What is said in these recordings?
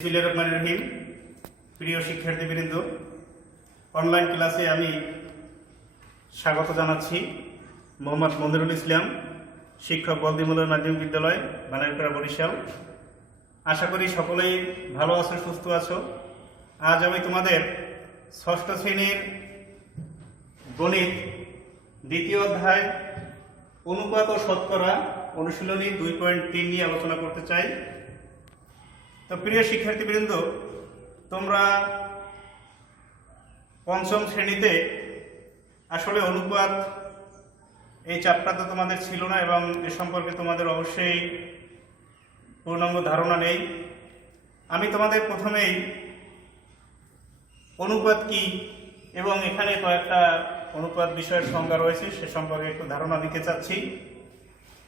রহিম। প্রিয় শিক্ষার্থীবৃন্দ, অনলাইন ক্লাসে আমি স্বাগত জানাচ্ছি। মোহাম্মদ মনিরুল ইসলাম, শিক্ষক বলদিমুল্লাহ মাধ্যমিক বিদ্যালয়, বানারপাড়া, বরিশাল। আশা করি সকলেই ভালো আছো, সুস্থ আছো। আজ আমি তোমাদের ষষ্ঠ শ্রেণীর গণিত দ্বিতীয় অধ্যায় অনুপাত ও শতকরা অনুশীলনী 2.3 নিয়ে আলোচনা করতে চাই। তো প্রিয় শিক্ষার্থীবৃন্দ, তোমরা পঞ্চম শ্রেণীতে আসলে অনুপাত এই চ্যাপ্টারটা তোমাদের ছিল না এবং এ সম্পর্কে তোমাদের অবশ্যই পূর্ণাঙ্গ ধারণা নেই। আমি তোমাদের প্রথমেই অনুপাত কি এবং এখানে কয়েকটা অনুপাত বিষয়ের সংজ্ঞা রয়েছে সে সম্পর্কে একটু ধারণা দিতে চাচ্ছি।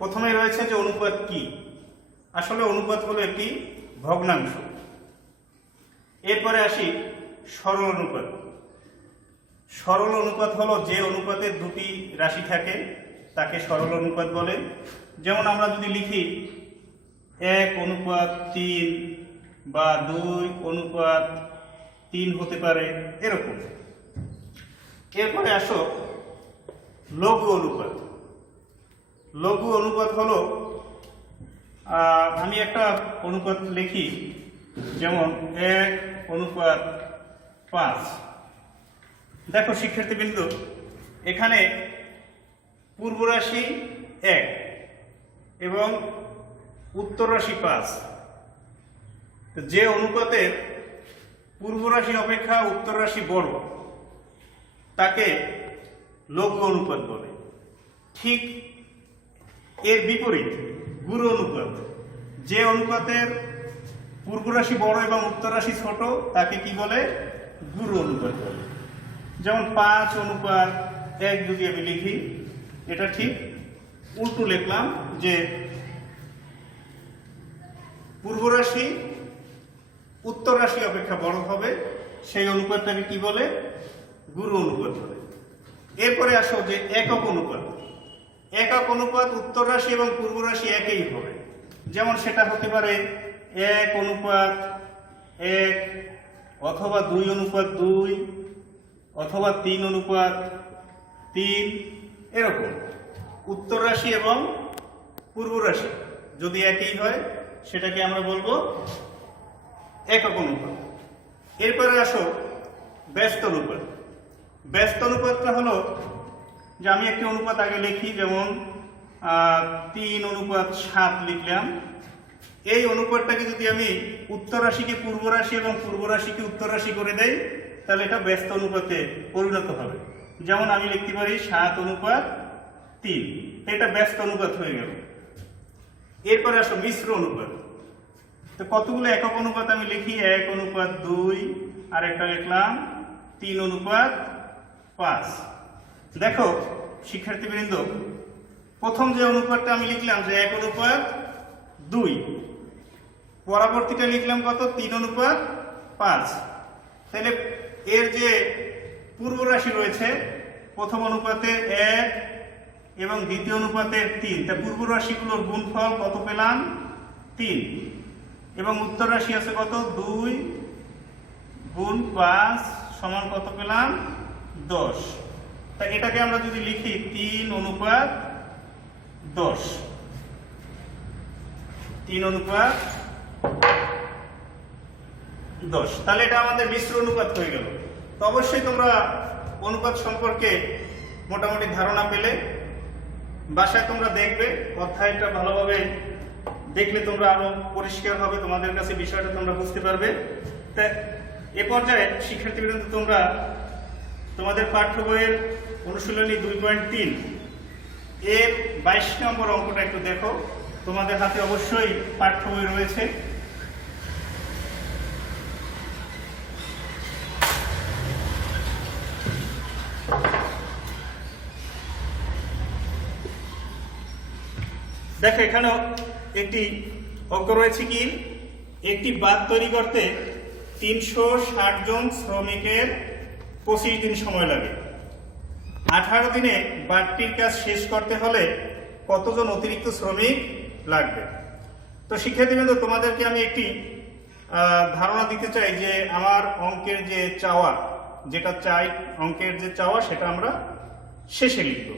প্রথমে রয়েছে যে অনুপাত কি। আসলে অনুপাত হলো একটি ভগ্নাংশ। এরপরে আসি সরল অনুপাত। সরল অনুপাত হলো যে অনুপাতের দুটি রাশি থাকে তাকে সরল অনুপাত বলে। যেমন আমরা যদি লিখি 1:3 বা 2:3 হতে পারে, এরকম। এরপরে আসো লঘু অনুপাত। লঘু অনুপাত হলো আমি একটা অনুপাত লিখি, যেমন 1:5। দেখো শিক্ষার্থীবৃন্দ, এখানে পূর্ব রাশি 1 এবং উত্তর রাশি 5। যে অনুপাতের পূর্ব রাশি অপেক্ষা উত্তর রাশি বড় তাকে লঘু অনুপাত বলে। ঠিক এর বিপরীত গুরু অনুপাত। যে অনুপাতের পূর্ব রাশি বড় এবং উত্তর রাশি ছোট তাকে কি বলে? গুরু অনুপাত বলে। যেমন 5:1 যদি আমি লিখি, এটা ঠিক উল্টো লিখলাম, যে পূর্ব রাশি উত্তর রাশি অপেক্ষা বড় হবে, সেই অনুপাতটাকে কি বলে? গুরু অনুপাত বলে। এরপরে আসো যে একক অনুপাত। একক অনুপাত উত্তর রাশি এবং পূর্ব রাশি একই হবে। যেমন সেটা হতে পারে 1:1 অথবা 2:2 অথবা 3:3, এরকম। উত্তর রাশি এবং পূর্ব রাশি যদি একই হয় সেটাকে আমরা বলবো একক অনুপাত। এরপরে আসো ব্যস্ত অনুপাত। ব্যস্ত অনুপাতটা হলো যে আমি একটি অনুপাত আগে লিখি, যেমন 3:7 লিখলাম। এই অনুপাতটাকে যদি আমি উত্তর রাশিকে পূর্ব রাশি এবং পূর্ব রাশিকে উত্তর রাশি করে দেই, তাহলে এটা ব্যস্ত অনুপাতে পরিণত হবে। যেমন আমি লিখতে পারি 7:3, এটা ব্যস্ত অনুপাত হয়ে গেল। এরপরে আসো মিশ্র অনুপাত। তো কতগুলো একক অনুপাত আমি লিখি, 1:2, আর একটা লিখলাম 3:5। দেখো শিক্ষার্থীবৃন্দ, প্রথম যে অনুপাতটা আমি লিখলাম যে 1:2, পরবর্তীটা লিখলাম কত? 3:5। তাহলে এর যে পূর্ব রাশি রয়েছে, প্রথম অনুপাতে 1 এবং দ্বিতীয় অনুপাতে 3, তা পূর্ব রাশিগুলোর গুণফল কত পেলাম? 3। এবং উত্তর রাশি আছে কত? 2 গুণ 5 সমান কত পেলাম? 10। তা এটাকে আমরা যদি লিখি 3:10, 3:10, তাহলে এটা আমাদের মিশ্র অনুপাত হয়ে গেল। তো অবশ্যই তোমরা অনুপাত সম্পর্কে মোটামুটি ধারণা পেলে। বাসায় তোমরা দেখবে, অধ্যায়টা ভালোভাবে দেখলে তোমরা আরো পরিষ্কার হবে, তোমাদের কাছে বিষয়টা তোমরা বুঝতে পারবে। তা এ পর্যায়ে শিক্ষার্থীবৃন্দ, তোমরা তোমাদের পাঠ্য বইয়ের অনুশীলনী 2.3 এর 22 নম্বর অঙ্কটা একটু দেখো। তোমাদের হাতে অবশ্যই পাঠ্য বই রয়েছে। দেখো এখানেও একটি অঙ্ক রয়েছে কি, একটি বাঁধ তৈরি করতে 360 জন শ্রমিকের 25 দিন সময় লাগে। 18 দিনে বাঁধটির কাজ শেষ করতে হলে কতজন অতিরিক্ত শ্রমিক লাগবে? তো শিক্ষার্থীবৃন্দ, তোমাদেরকে আমি একটি ধারণা দিতে চাই যে আমার অঙ্কের যে চাওয়া, যেটা চাই অঙ্কের যে চাওয়া সেটা আমরা শেষে লিখব।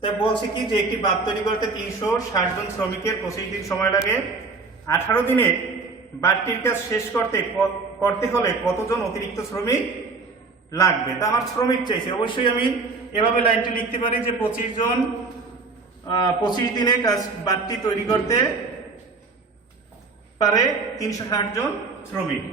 তাই বলছি কি যে একটি বাঁধ তৈরি করতে 360 জন শ্রমিকের 25 দিন সময় লাগে। 18 দিনে বাঁধটির কাজ শেষ করতে হলে কতজন অতিরিক্ত শ্রমিক লাগবে? তা আমার শ্রমিক চাইছে, অবশ্যই আমি এভাবে লাইনটি লিখতে পারি যে 25 দিনে কাজ বাঁধটি তৈরি করতে পারে 360 জন শ্রমিক।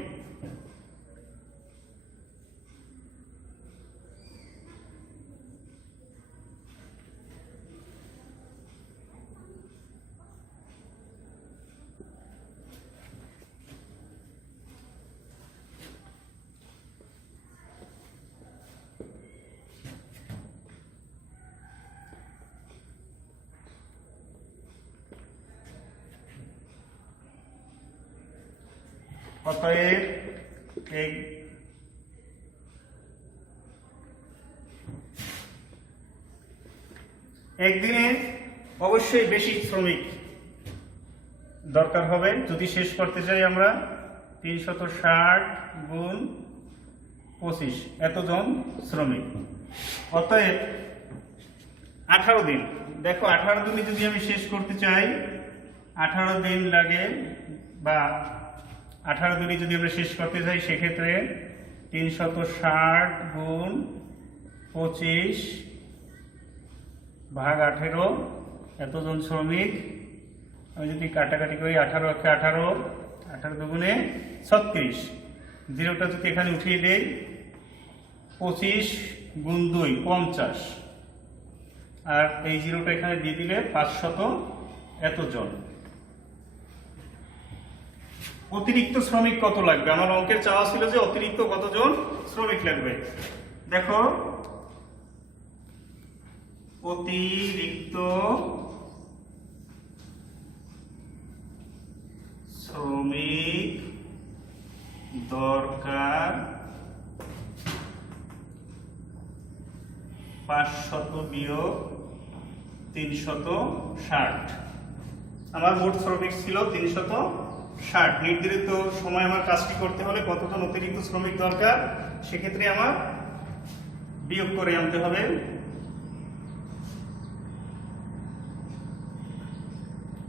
অতএব একদিনে অবশ্যই বেশি শ্রমিক দরকার হবে। যদি শেষ করতে চাই আমরা 360 গুণ 25 এতজন শ্রমিক। অতএব 18 দিন, দেখো 18 দিনে যদি আমি শেষ করতে চাই 18 দিন লাগে, বা 18 দিনে যদি আমরা শেষ করতে চাই সেক্ষেত্রে 360 গুণ 25 ভাগ 18 এতজন শ্রমিক। আমি যদি কাটাকাটি করি 18 একে 18, 18 দুগুণে 36, জিরোটা যদি এখানে উঠিয়ে দেই 25 গুণ 2 50, আর এই জিরোটা এখানে দিয়ে দিলে 500 এতজন। অতিরিক্ত শ্রমিক কত লাগবে? আমার অঙ্কের চাওয়া ছিল যে অতিরিক্ত কতজন শ্রমিক লাগবে। দেখো অতিরিক্ত শ্রমিক দরকার 500 বিয়োগ 360। আমার মোট শ্রমিক ছিল 360। নির্ধারিত সময় আমার কাজটি করতে হলে কতজন অতিরিক্ত শ্রমিক দরকার, সেক্ষেত্রে আমার বিয়োগ করে আনতে হবে।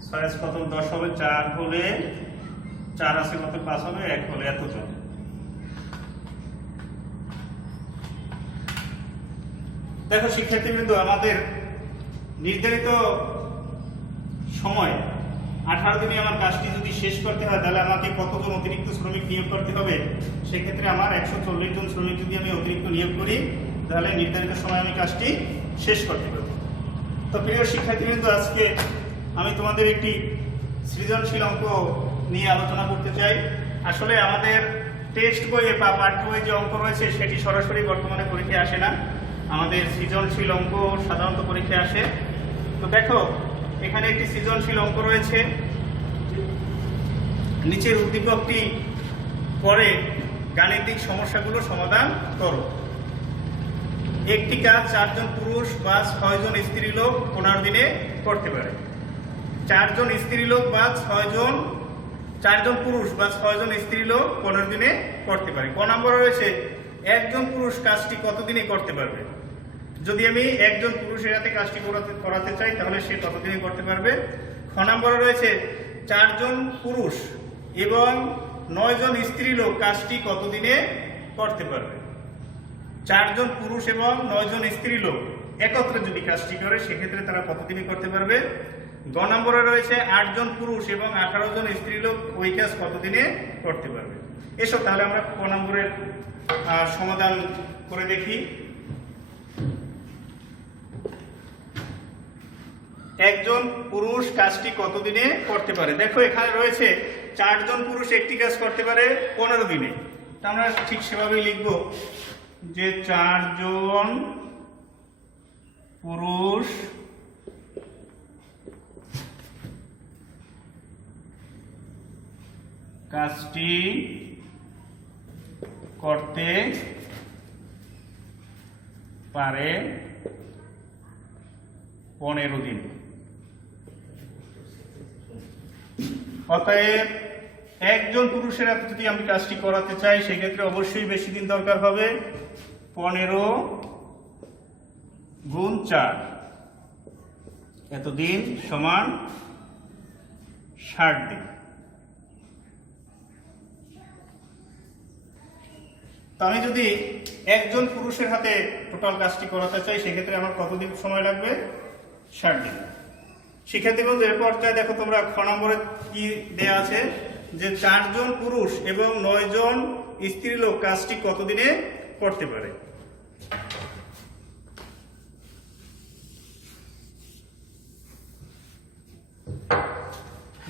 6 কত 10 হবে, 4 হলে 4 আছে কত 5 হবে, 1 হলে এতজন। দেখো শিক্ষার্থীবৃন্দ, আমাদের নির্ধারিত সময় 18 দিনে আমার কাজটি যদি শেষ করতে হয় তাহলে আমাকে কতজন অতিরিক্ত শ্রমিক নিয়োগ করতে হবে? সেক্ষেত্রে আমার 140 জন শ্রমিক যদি আমি অতিরিক্ত নিয়োগ করি তাহলে নির্ধারিত সময় আমি কাজটি শেষ করতে পারব। তো প্রিয় শিক্ষার্থীবৃন্দ, আজকে আমি তোমাদের একটি সৃজনশীল অঙ্ক নিয়ে আলোচনা করতে চাই। আসলে আমাদের টেক্সট বইয়ে বা পাঠ্য বইয়ে যে অঙ্ক রয়েছে সেটি সরাসরি বর্তমানে পরীক্ষায় আসে না, আমাদের সৃজনশীল অঙ্ক সাধারণত পরীক্ষায় আসে। তো দেখো এখানে একটি সৃজনশীল অঙ্ক রয়েছে, নিচের উদ্দীপকটি পরে গাণিতিক সমস্যাগুলো সমাধান করো। একটি কাজ 4 জন পুরুষ বা 6 জন স্ত্রী লোক 15 দিনে করতে পারে। 4 জন স্ত্রী লোক বা 6 জন পুরুষ বা 6 জন স্ত্রী লোক 15 দিনে করতে পারে। ক নম্বরে রয়েছে একজন পুরুষ কাজটি কত দিনে করতে পারবে? যদি আমি একজন পুরুষের হাতে কাজটি করাতে চাই তাহলে সে কত দিনে করতে পারবে? খ নম্বরে রয়েছে 4 জন পুরুষ এবং 9 জন স্ত্রী লোক কাজটি কত দিনে করতে পারবে? 4 জন পুরুষ এবং 9 জন স্ত্রী লোক একত্রে যদি কাজটি করে সেক্ষেত্রে তারা কত দিনে করতে পারবে? গ নম্বরে রয়েছে 8 জন পুরুষ এবং 18 জন স্ত্রী লোক ওই কাজ কত দিনে করতে পারবে? এসব তাহলে আমরা ক নম্বরের সমাধান করে দেখি। একজন পুরুষ কাজটি কত দিনে করতে পারে? দেখো এখানে রয়েছে 4 জন পুরুষ একটি কাজ করতে পারে 15 দিনে। তা আমরা ঠিক সেভাবেই লিখব যে 4 জন পুরুষ কাজটি করতে পারে 15 দিন। অতএব একজন পুরুষের হাতে যদি আমি কাজটি করাতে চাই সেক্ষেত্রে অবশ্যই বেশি দিন দরকার হবে। 15 গুণ 4 এতদিন সমান 60 দিন। তো আমি যদি একজন পুরুষের হাতে টোটাল কাজটি করাতে চাই সেক্ষেত্রে আমার কতদিন সময় লাগবে? 60 দিন। শিক্ষার্থী বন্ধু, এর পর্যায়ে দেখো তোমরা খ নম্বরে কি দেয়া আছে যে 4 জন পুরুষ এবং 9 জন স্ত্রীলোক কাজটি কতদিনে করতে পারে।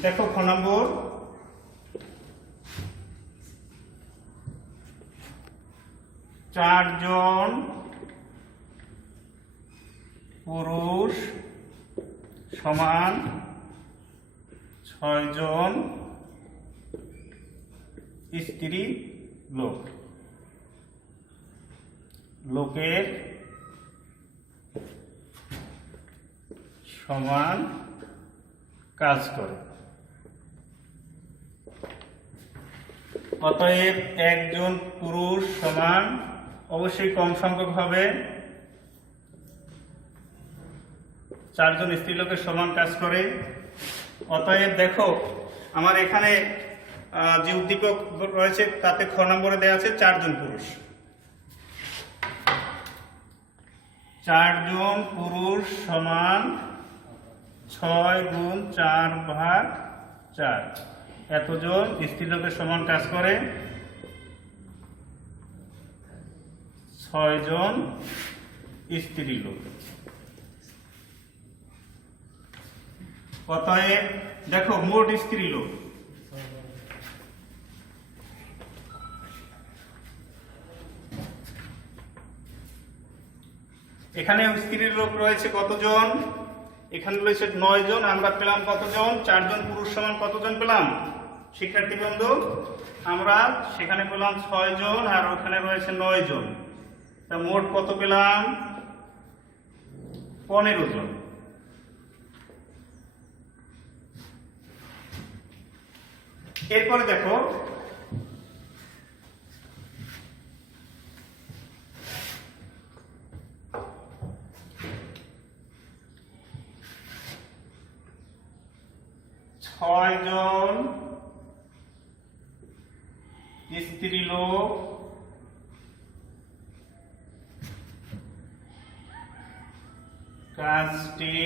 দেখো খ নম্বর, 4 জন পুরুষ সমান 6 জন স্ত্রী লোক, লোকের সমান কাজ করে। অতএব একজন পুরুষ সমান অবশ্যই কম সংখ্যক হবে 4 জন স্ত্রী লোকের সমান কাজ করে। অতএব দেখো আমার এখানে যে উদ্দীপক রয়েছে তাতে খ নম্বরে দেওয়া আছে 4 জন পুরুষ। 4 জন পুরুষ সমান 6 গুণ 4 ভাগ 4 এতজন স্ত্রী লোকের সমান কাজ করে 6 জন স্ত্রী লোক। অতএব দেখো মোট স্ত্রী লোক এখানে স্ত্রীর লোক রয়েছে কতজন? এখানে রয়েছে 9 জন। আমরা পেলাম কতজন? 4 জন পুরুষ সমান কতজন পেলাম শিক্ষার্থী বন্ধু? আমরা সেখানে পেলাম 6 জন আর ওখানে রয়েছে 9 জন। তা মোট কত পেলাম? 15 জন। এরপরে দেখো ছয় জন স্ত্রী লোক কাজটি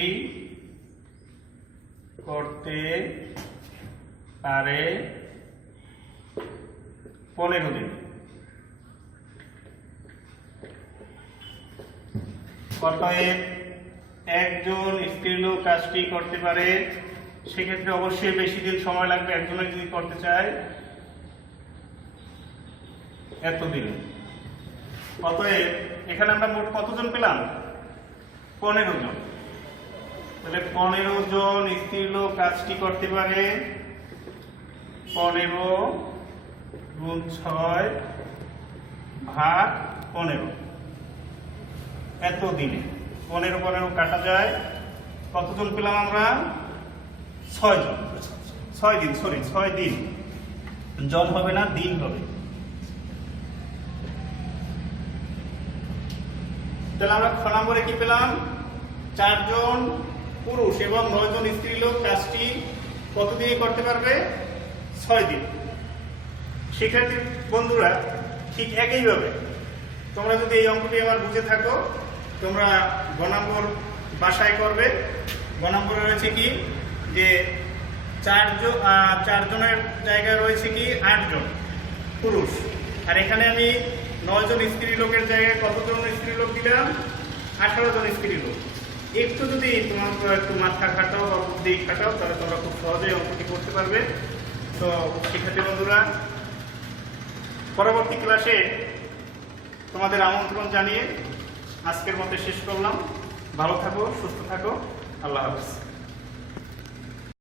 করতে পারে 15 দিন। অতএব একজন স্ত্রী লোক কাজটি করতে পারে সেক্ষেত্রে অবশ্যই বেশি দিন সময় লাগবে একজনে যদি করতে চায় এতদিন। অতএব এখানে আমরা মোট কতজন পেলাম? 15 জন। তাহলে 15 জন স্ত্রী লোক কাজটি করতে পারে 15 গুণ 6 ভাগ 15 এত দিনে। 15 কাটা যায় কতজন পেলাম আমরা? 6 জন। 6 দিন, সরি 6 দিন, জন হবে না দিন হবে। তাহলে আমরা খ নম্বরে কি পেলাম? 4 জন পুরুষ এবং 9 জন স্ত্রী লোক কাজটি কতদিনে করতে পারবে? 6 দিন। শিক্ষার্থী বন্ধুরা ঠিক একইভাবে তোমরা যদি এই অঙ্কটি আমার বুঝে থাকো তোমরা গ নম্বর বাসায় করবে। গ নম্বরে রয়েছে কি যে 4 জনের জায়গায় রয়েছে কি 8 জন পুরুষ, আর এখানে আমি 9 জন স্ত্রী লোকের জায়গায় কতজন স্ত্রী লোক দিলাম? 18 জন স্ত্রী লোক। একটু যদি তোমার একটু মাথা খাটাও বা বুদ্ধি খাটাও তাহলে তোমরা খুব সহজেই অঙ্কটি করতে পারবে। তো শিক্ষার্থী বন্ধুরা পরবর্তী ক্লাসে তোমাদের আমন্ত্রণ জানিয়ে আজকের মতো শেষ করলাম। ভালো থাকো, সুস্থ থাকো, আল্লাহ হাফেজ।